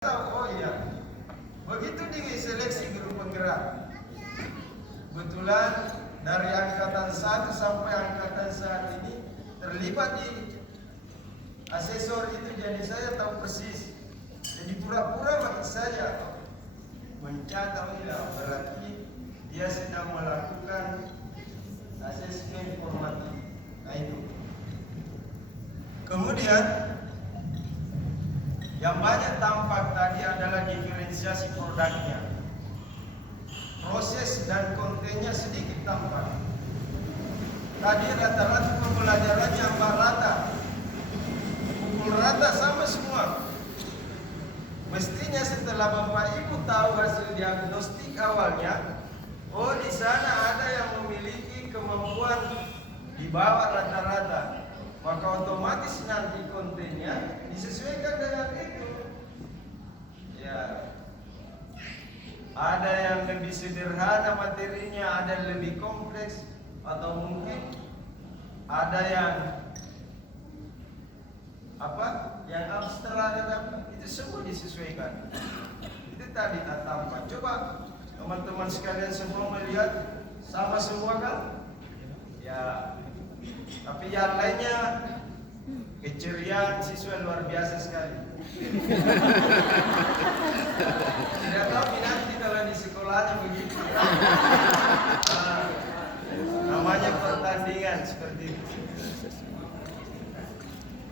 Oh iya, begitu di seleksi guru penggerak. Kebetulan dari angkatan 1 sampai angkatan saat ini terlibat di asesor itu, jadi saya tahu persis. Jadi pura-pura bagi saya mencatat ya, berarti dia sedang melakukan asesmen formatif. Nah itu. Kemudian yang banyak tampak tadi adalah diferensiasi produknya. Proses dan kontennya sedikit tampak. Tadi rata-rata pembelajarannya rata. Pukul rata sama semua. Mestinya setelah Bapak Ibu tahu hasil diagnostik awalnya, oh di sana ada yang memiliki kemampuan di bawah rata-rata. Maka otomatis nanti kontennya disesuaikan dengan itu. Ya, ada yang lebih sederhana materinya, ada yang lebih kompleks, atau mungkin ada yang yang abstrak, itu semua disesuaikan. Itu tadi tak tampak. Coba teman-teman sekalian semua melihat sama semua kan? Ya. Tapi yang lainnya keceriaan siswa luar biasa sekali. Tidak tahu nanti kalau di sekolahnya begitu. Namanya pertandingan seperti itu.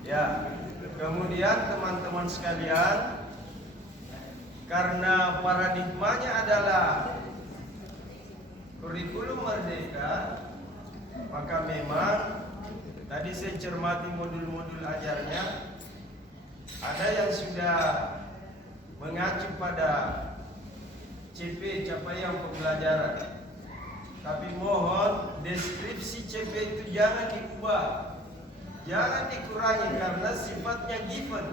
Ya, kemudian teman-teman sekalian, karena paradigmanya adalah kurikulum merdeka, maka memang tadi saya cermati modul-modul ajarnya, ada yang sudah mengacu pada CP, capaian pembelajaran. Tapi mohon deskripsi CP itu jangan diubah, jangan dikurangi karena sifatnya given,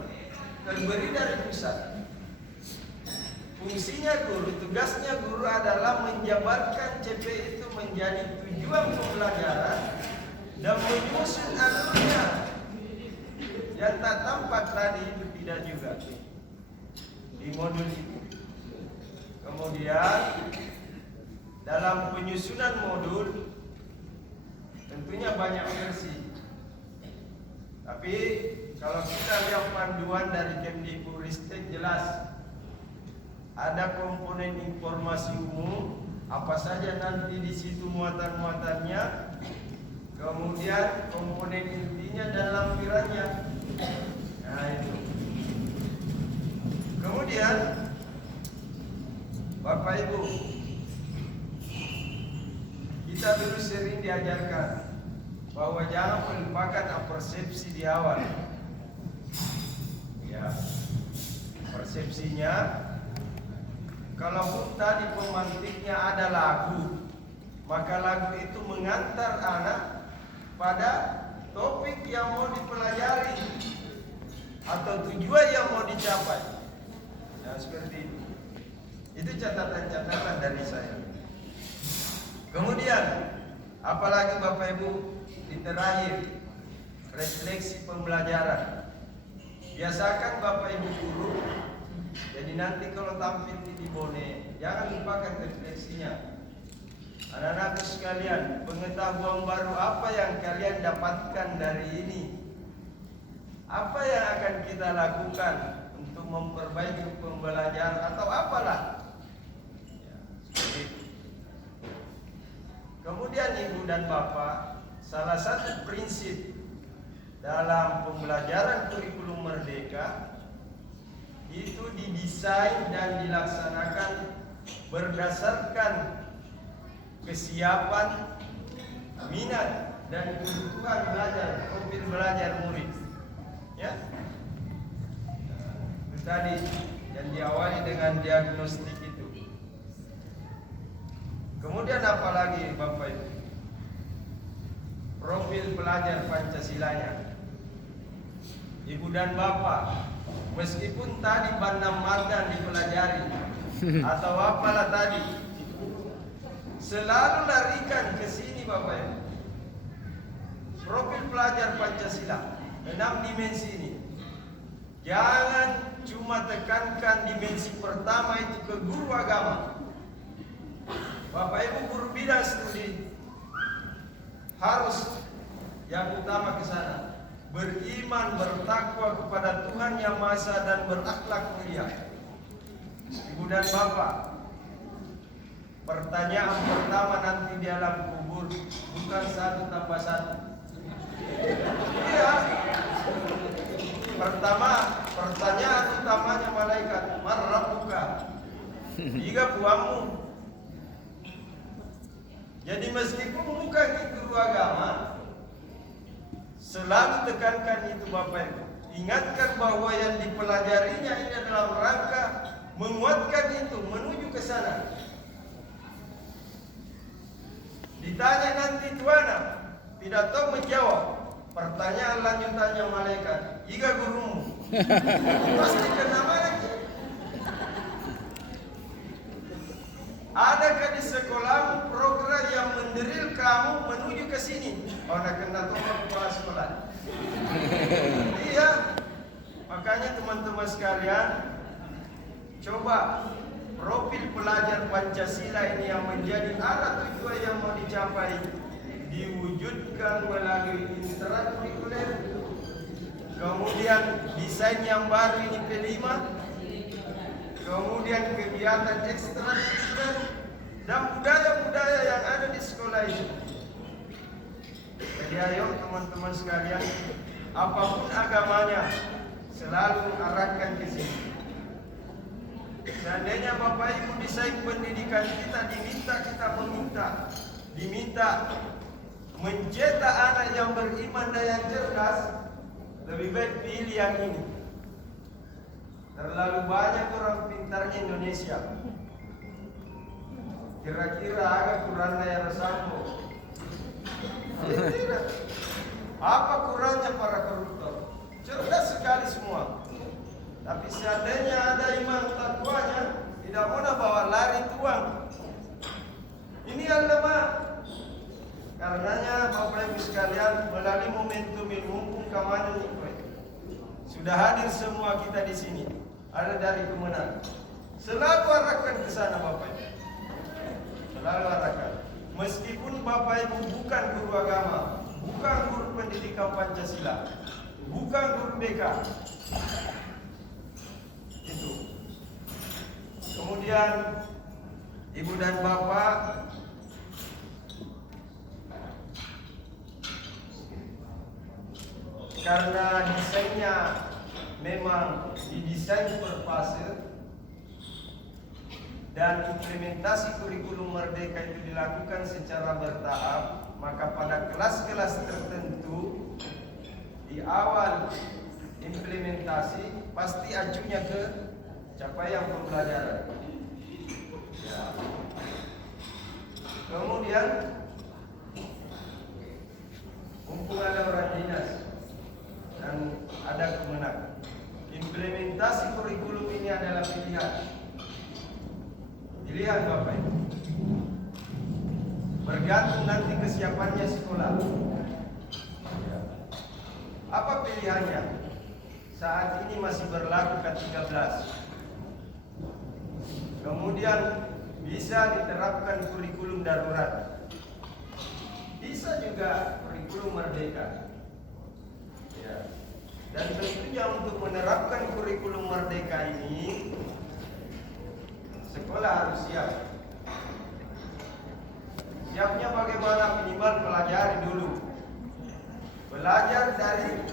terberi dari pusat. Fungsinya guru, tugasnya guru adalah menjabarkan CP itu menjadi tujuan pembelajaran dan menyusun alurnya. Yang tak tampak tadi itu tidak juga di modul itu. Kemudian dalam penyusunan modul tentunya banyak versi. Tapi kalau kita lihat panduan dari Kemdikbudristek jelas ada komponen informasi umum, apa saja nanti di situ muatan-muatannya, kemudian komponen intinya dan lampirannya. Nah itu. Kemudian Bapak Ibu, kita dulu sering diajarkan bahwa jangan melupakan persepsi di awal. Ya, persepsinya. Kalau tadi pemantiknya ada lagu, maka lagu itu mengantar anak pada topik yang mau dipelajari atau tujuan yang mau dicapai. Nah seperti itu. Itu catatan-catatan dari saya. Kemudian, apalagi Bapak Ibu di terakhir refleksi pembelajaran. Biasakan Bapak Ibu guru. Jadi nanti kalau tampil di Bone, jangan lupakan refleksinya. Anak-anakku sekalian, pengetahuan baru apa yang kalian dapatkan dari ini? Apa yang akan kita lakukan untuk memperbaiki pembelajaran atau apalah? Ya, seperti itu. Kemudian Ibu dan Bapak, salah satu prinsip dalam pembelajaran kurikulum merdeka itu didesain dan dilaksanakan berdasarkan kesiapan, minat dan kebutuhan belajar, profil belajar murid. Ya, itu tadi yang diawali dengan diagnostik itu. Kemudian apa lagi Bapak Ibu? Profil pelajar Pancasilanya. Ibu dan Bapak, meskipun tadi Bandam Mardan dipelajari atau apalah tadi, selalu larikan ke sini Bapak Ibu. Profil pelajar Pancasila, 6 dimensi ini. Jangan cuma tekankan dimensi pertama itu ke guru agama. Bapak Ibu guru bidang studi harus yang utama ke sana. Beriman, bertakwa kepada Tuhan Yang Maha Esa dan berakhlak mulia. Ibu dan Bapak, pertanyaan pertama nanti di alam kubur bukan 1 tambah 1. Iya. Pertama, pertanyaan utamanya malaikat, man rabbuka? Tiga puamu. Jadi meskipun bukan guru agama, selalu tekankan itu Bapak Ibu. Ingatkan bahwa yang dipelajarinya ini dalam rangka menguatkan itu, menuju ke sana. Ditanya nanti tuana, tidak tahu menjawab. Pertanyaan lanjutannya malaikat, "Iga gurumu?" Pasti kena lagi. Adakah di sekolahmu program yang menderil kamu menuju ke sini? Oh, nak kena tolong kepala sekolah. Iya. Makanya teman-teman sekalian, coba profil pelajar Pancasila ini yang menjadi arah tujuan yang mau dicapai diwujudkan melalui intrakurikuler, kemudian desain yang baru ini P5, kemudian kegiatan ekstrakurikuler dan budaya-budaya yang ada di sekolah ini. Jadi ayo teman-teman sekalian, apapun agamanya selalu arahkan ke sini. Seandainya Bapak Ibu desain pendidikan kita diminta mencetak anak yang beriman dan yang cerdas, lebih baik pilih yang ini. Terlalu banyak orang pintarnya Indonesia. Kira-kira agak kurang daya resambo. Tidak. Apa kurangnya para koruptor? Cerdas sekali semua. Tapi seandainya ada iman takwanya, tidak mau bawa lari tuang. Ini yang lemah. Karenanya Bapak Ibu sekalian, melalui momentum ini mumpung kamanu sudah hadir semua kita di sini. Ada dari Kemenang. Selalu arahkan ke sana Bapak Ibu. Selalu arahkan. Meskipun Bapak Ibu bukan guru agama, bukan guru pendidikan Pancasila, bukan guru BK. Itu. Kemudian Ibu dan Bapak, karena desainnya memang didesain per fase dan implementasi kurikulum Merdeka itu dilakukan secara bertahap, maka pada kelas-kelas tertentu di awal implementasi pasti acunya ke capaian pembelajaran. Ya. Kemudian mumpung ada orang dinas dan ada Kemenang, implementasi kurikulum ini adalah pilihan. Pilihan Bapak Ibu. Bergantung nanti kesiapannya sekolah. Ya. Apa pilihannya? Saat ini masih berlaku K13. Kemudian bisa diterapkan kurikulum darurat. Bisa juga kurikulum merdeka. Ya. Dan tentunya untuk menerapkan kurikulum merdeka ini, sekolah harus siap. Siapnya bagaimana? Minimal pelajari dulu. Belajar dari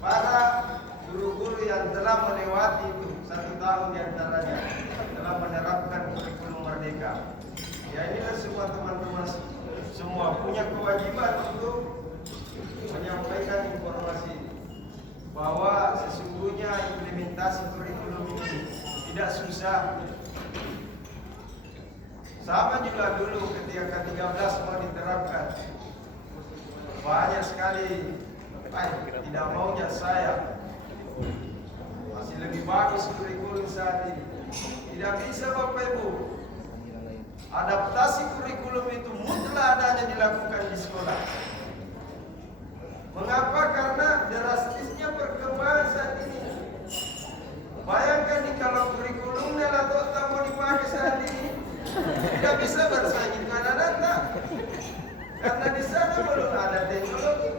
para guru-guru yang telah melewati itu 1 tahun diantaranya telah menerapkan kurikulum merdeka. Ya, inilah semua teman-teman semua punya kewajiban untuk menyampaikan informasi bahwa sesungguhnya implementasi kurikulum ini tidak susah. Sama juga dulu ketika K13 mau diterapkan, banyak sekali tidak maunya saya. Masih lebih bagus kurikulum saat ini. Tidak bisa Bapak Ibu. Adaptasi kurikulum itu mutlak adanya dilakukan di sekolah. Mengapa? Karena drastisnya perkembangan saat ini. Bayangkan nih kalau kurikulumnya atau tak mau dipakai saat ini, tidak bisa bersaing dengan data. Karena di sana belum ada teknologi.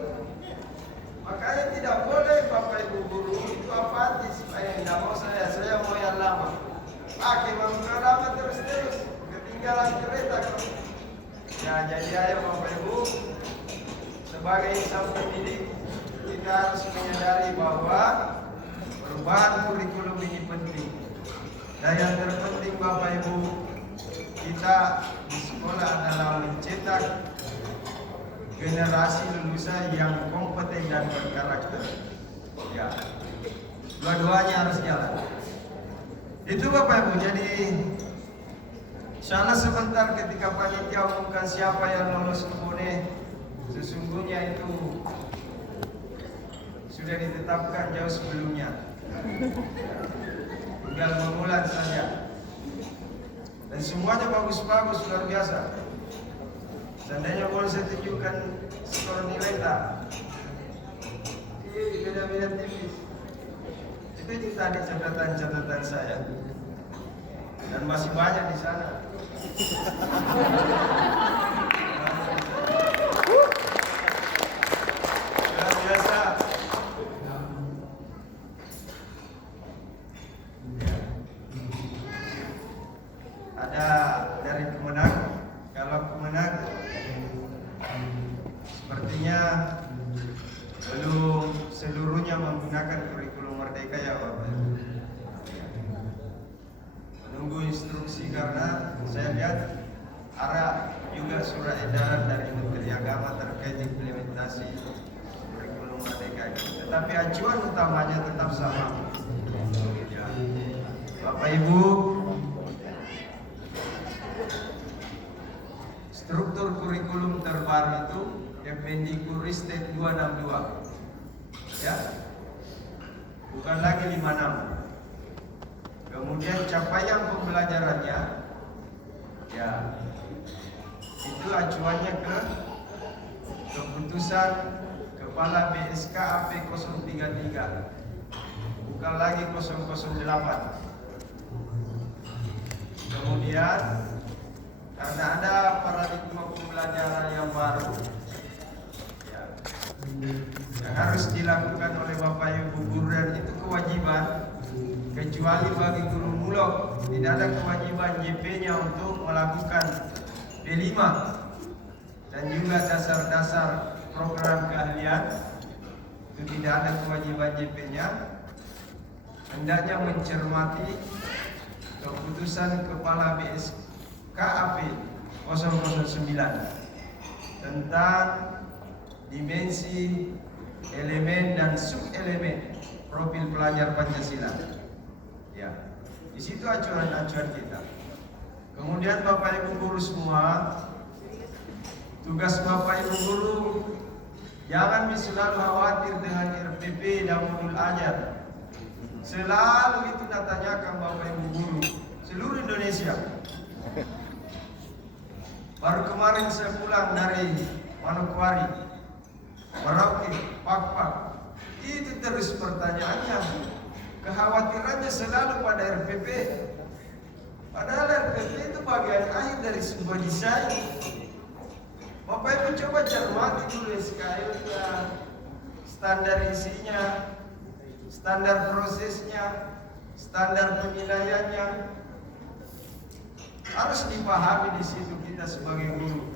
Makanya tidak boleh Bapak Ibu guru itu apatis. Tidak mau saya mau yang lama. Pakai yang lama terus-terus. Ketinggalan kereta. Ya jadi ayo Bapak Ibu, sebagai insan pendidik kita harus menyadari bahwa perubahan kurikulum ini penting. Dan yang terpenting Bapak Ibu, kita di sekolah adalah mencetak generasi lulusan yang kompeten dan berkarakter. Ya, dua-duanya harus jalan. Itu Bapak Ibu. Jadi sana sebentar ketika panitia umumkan siapa yang lolos ke Bone, sesungguhnya itu sudah ditetapkan jauh sebelumnya. Tinggal mengulang saja. Dan semuanya bagus-bagus, luar biasa. Seandainya boleh saya tunjukkan skor nilai tak? Ini beda-beda tipis. Itu tadi catatan-catatan saya. Dan masih banyak di sana. Luar biasa. Ada dari pemenang. Kalau pemenang sepertinya belum seluruhnya menggunakan kurikulum Merdeka ya Bapak. Menunggu instruksi karena saya lihat ada juga surat edaran dari Menteri Agama terkait implementasi kurikulum Merdeka. Tetapi acuan utamanya tetap sama. Ya. Bapak Ibu, struktur kurikulum terbaru itu Kemendikbudristek 262. Ya. Bukan lagi 56. Kemudian capaian pembelajarannya ya itu acuannya ke keputusan Kepala BSKAP 033. Bukan lagi 008. Kemudian karena ada paradigma pembelajaran yang baru ya, yang harus dilakukan oleh Bapak Ibu guru, dan itu kewajiban, kecuali bagi guru mulok tidak ada kewajiban JP-nya untuk melakukan D5 dan juga dasar-dasar program keahlian, itu tidak ada kewajiban JP-nya. Hendaknya mencermati keputusan Kepala BSKAP 009 tentang dimensi, elemen dan sub-elemen profil pelajar Pancasila. Ya, di situ acuan-acuan kita. Kemudian Bapak Ibu guru semua, tugas Bapak Ibu guru jangan selalu khawatir dengan RPP dan modul ajar. Selalu itu tanyakan Bapak Ibu guru seluruh Indonesia. Baru kemarin saya pulang dari Manokwari, Merauke, Pakpak. Itu terus pertanyaannya, kekhawatirannya selalu pada RPP. Padahal RPP itu bagian akhir dari sebuah desain. Bapak Ibu coba cermati dulu SKL-nya, standar isinya, standar prosesnya, standar penilaiannya. Harus dipahami di situ kita sebagai guru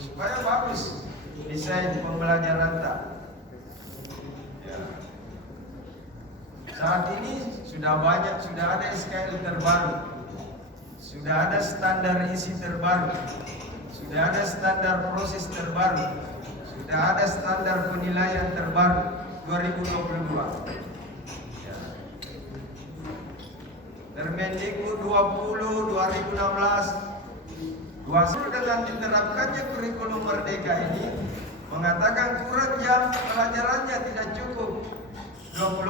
supaya bagus desain pembelajaran tak. Ya. Saat ini sudah banyak, sudah ada SKL terbaru, sudah ada standar isi terbaru, sudah ada standar proses terbaru, sudah ada standar penilaian terbaru 2022. Permendikbud 20 2016 dengan diterapkannya kurikulum Merdeka ini mengatakan kurang jam pelajarannya tidak cukup 20